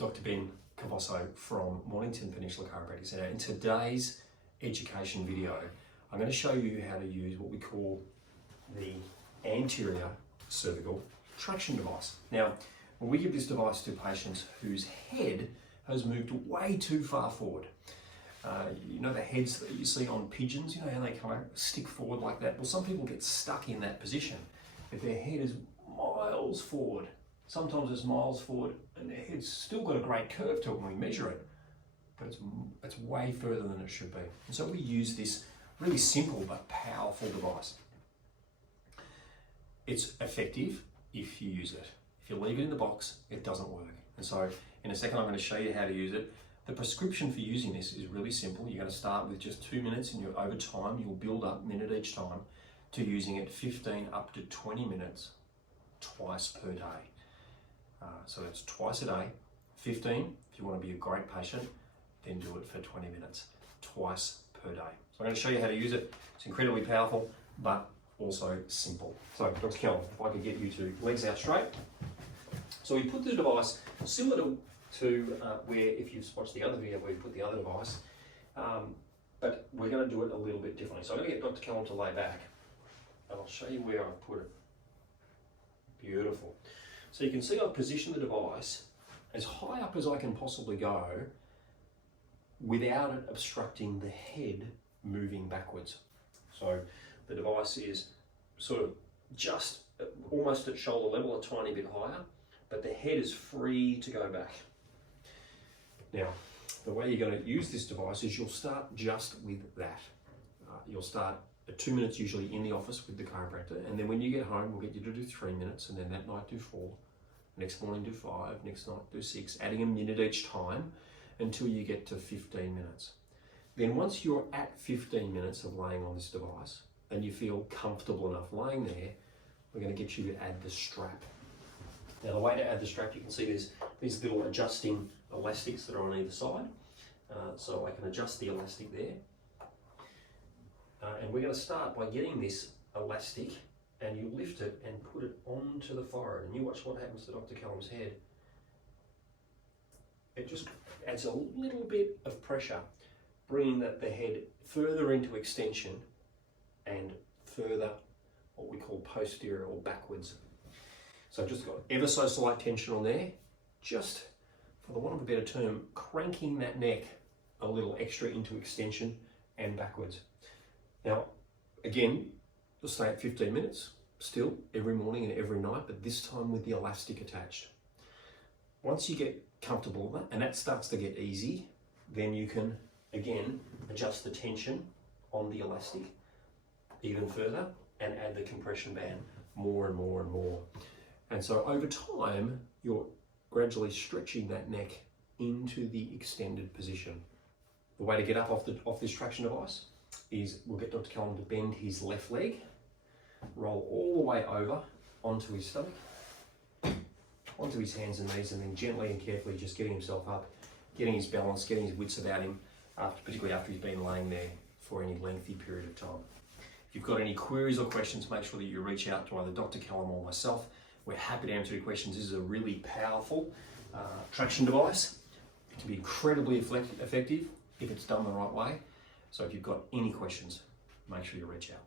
Dr. Ben Cavosso from Mornington Peninsula Chiropractor. Now, in today's education video, I'm going to show you how to use what we call the Anterior Cervical Traction Device. Now, when we give this device to patients whose head has moved way too far forward, you know the heads that you see on pigeons, you know how they kind of stick forward like that? Well, some people get stuck in that position. If their head is miles forward, sometimes it's miles forward, and their head's still got a great curve to it when we measure it, but it's way further than it should be. And so we use this really simple but powerful device. It's effective if you use it. If you leave it in the box, it doesn't work. And so in a second, I'm going to show you how to use it. The prescription for using this is really simple. You're going to start with just 2 minutes, and over time, you'll build up minute each time to using it 15 up to 20 minutes twice per day. So that's twice a day, 15 if you want to be a great patient, then do it for 20 minutes, twice per day. So I'm going to show you how to use it. It's incredibly powerful, but also simple. So Dr. Callum, if I could get you to legs out straight. So we put the device similar to where, if you've watched the other video where we put the other device, but we're going to do it a little bit differently. So I'm going to get Dr. Callum to lay back, and I'll show you where I put it. Beautiful. So you can see I've positioned the device as high up as I can possibly go without it obstructing the head moving backwards. So the device is sort of just almost at shoulder level, a tiny bit higher, but the head is free to go back. Now, the way you're going to use this device is you'll start just with that. You'll start at 2 minutes usually in the office with the chiropractor, and then when you get home, we'll get you to do 3 minutes, and then that night do 4, next morning do 5, next night do 6, adding a minute each time until you get to 15 minutes. Then once you're at 15 minutes of laying on this device and you feel comfortable enough laying there, we're going to get you to add the strap. Now, the way to add the strap, you can see there's these little adjusting elastics that are on either side. So I can adjust the elastic there. And we're going to start by getting this elastic, and you lift it and put it onto the forehead. And you watch what happens to Dr. Callum's head. It just adds a little bit of pressure, bringing the head further into extension and further what we call posterior or backwards. So I've just got ever so slight tension on there, just for the want of a better term, cranking that neck a little extra into extension and backwards. Now, again, you'll stay at 15 minutes, still, every morning and every night, but this time with the elastic attached. Once you get comfortable with that, and that starts to get easy, then you can, again, adjust the tension on the elastic even further and add the compression band more and more and more. And so over time, you're gradually stretching that neck into the extended position. The way to get up off this traction device is we'll get Dr. Callum to bend his left leg, roll all the way over onto his stomach, onto his hands and knees, and then gently and carefully just getting himself up, getting his balance, getting his wits about him, particularly after he's been laying there for any lengthy period of time. If you've got any queries or questions, make sure that you reach out to either Dr. Callum or myself. We're happy to answer your questions. This is a really powerful traction device. It can be incredibly effective if it's done the right way. So if you've got any questions, make sure you reach out.